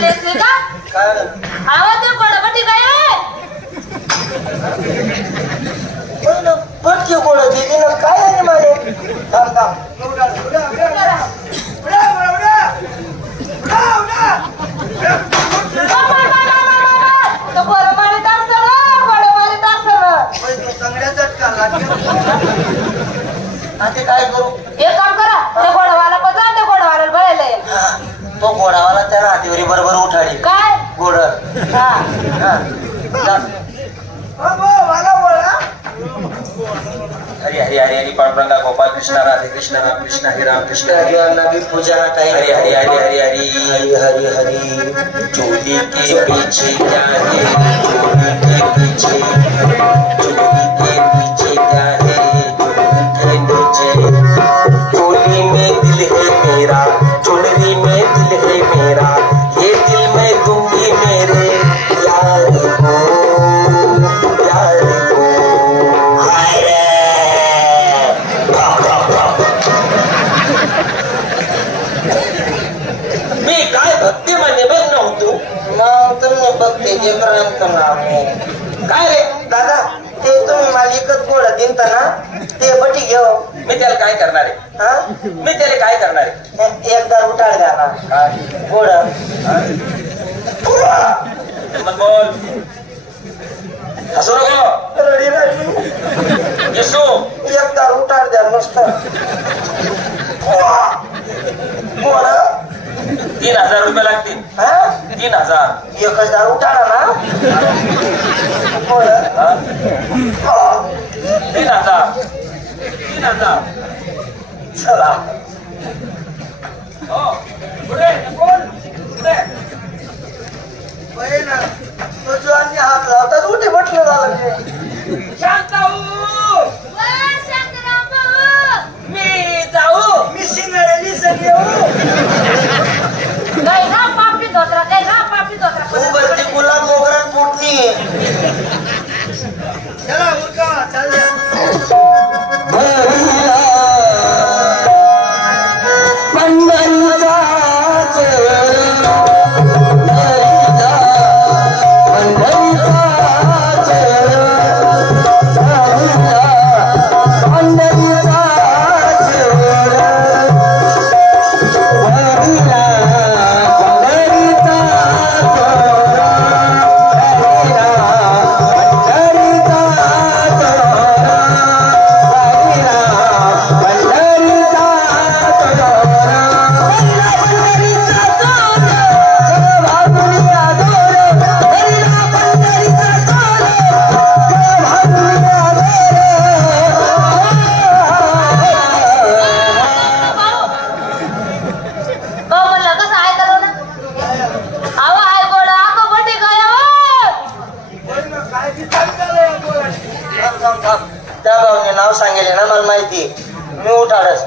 तुम्हाला येत नाही का? काय आवाज दे कोणापटी काय पटके गोड दिली ना काय आहे माझे थांब थांब चांगल्या चटका ते काय करू एक काम करा त्या घोडावाला पण जा त्या घोडावाला भरायला ये. तो घोडावाला त्या हातीवरी बरोबर उठाडी काय घोड हरी हरी हरी हरी पांडुरंगा गोपाल कृष्ण राधे कृष्ण राम कृष्ण हरे राम कृष्ण हरे नबी पूजा हरी हरी हरी हरी हरी हरी हरी हरी चोली के पीछे क्या है चोली के पीछे क्या है चोली के नीचे चोली में दिल है मेरा चुनरी में दिल है मेरा ये दिल मैं दूंगी मेरे यार को यार को मी काय भक्ती म्हणजे बघ नव्हतो मग तुम्ही बघते जे करायला करणार काय रे दादा ते तुम्ही मला एकच गोड दिनता ना ते बटी घेऊ मी त्याला काय करणार आहे हा मी त्याला काय करणार आहे एकदा उठाड द्या ना काय गोड मग बोल हसू नको रडी रडी येसू एकदा उठाड द्या मस्त गोड 3000 रुपये लागतील हा 3000 एकच दार उठाडा ना गोड 3000 चला हो पुढे कोण पुढे तो जो आणि हात लावतात उठे म्हटलं झालं शांताऊ मी जाऊ मी शिंगाड्याली सगळी काही ना पापी धोत्रा काही ना पापी धोत्रा तू बरती गुलाब मोगऱ्यात फुटली चला उरका चाल त्या भाऊने नाव सांगेले ना मला माहिती मी उठाडच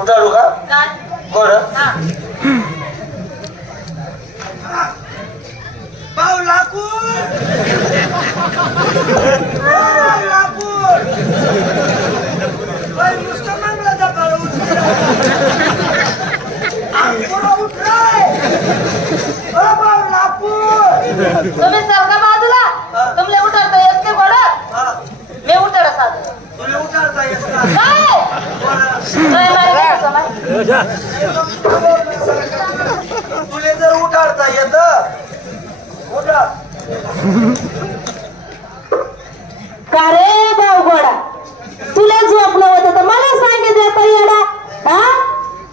उठाडू का गोड भाऊ लाकूड तुम्ही सरका बाजूला तुमले उठवता येत नाही गोड मी उठाड साधू तुला उठाडता येत तुले जर उठाडता येत उठा का रे भाऊ गोडा तुला झोपलं होतं तर मला सांगितलं आता येडा हा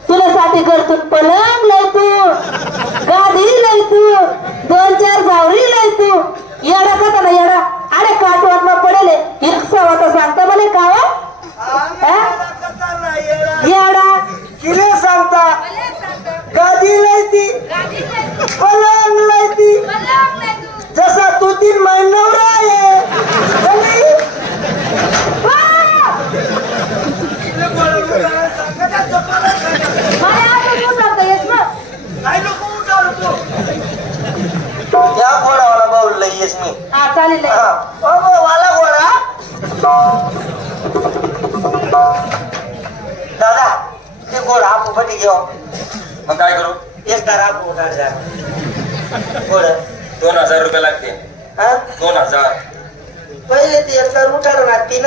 तुला साठी करतो पलंग लय तू गादी लय तू 2-4 जावरी लय तू येडा का ना येडा अरे काटवात न पडेल एक सवाता सांगता मला का येडा किले सांगता गादी लायती पलंग लायती जसा तू 3 महिन्यावर आहे त्या घोडावाला बाऊल येस मी चालेल वाला घोडा दादा ते घोडा आपण घेऊ मग काय करू एक तारा उठार जा घोड 2000 रुपये लागते हा 2000 पहिले ते एक तार उठार ना 3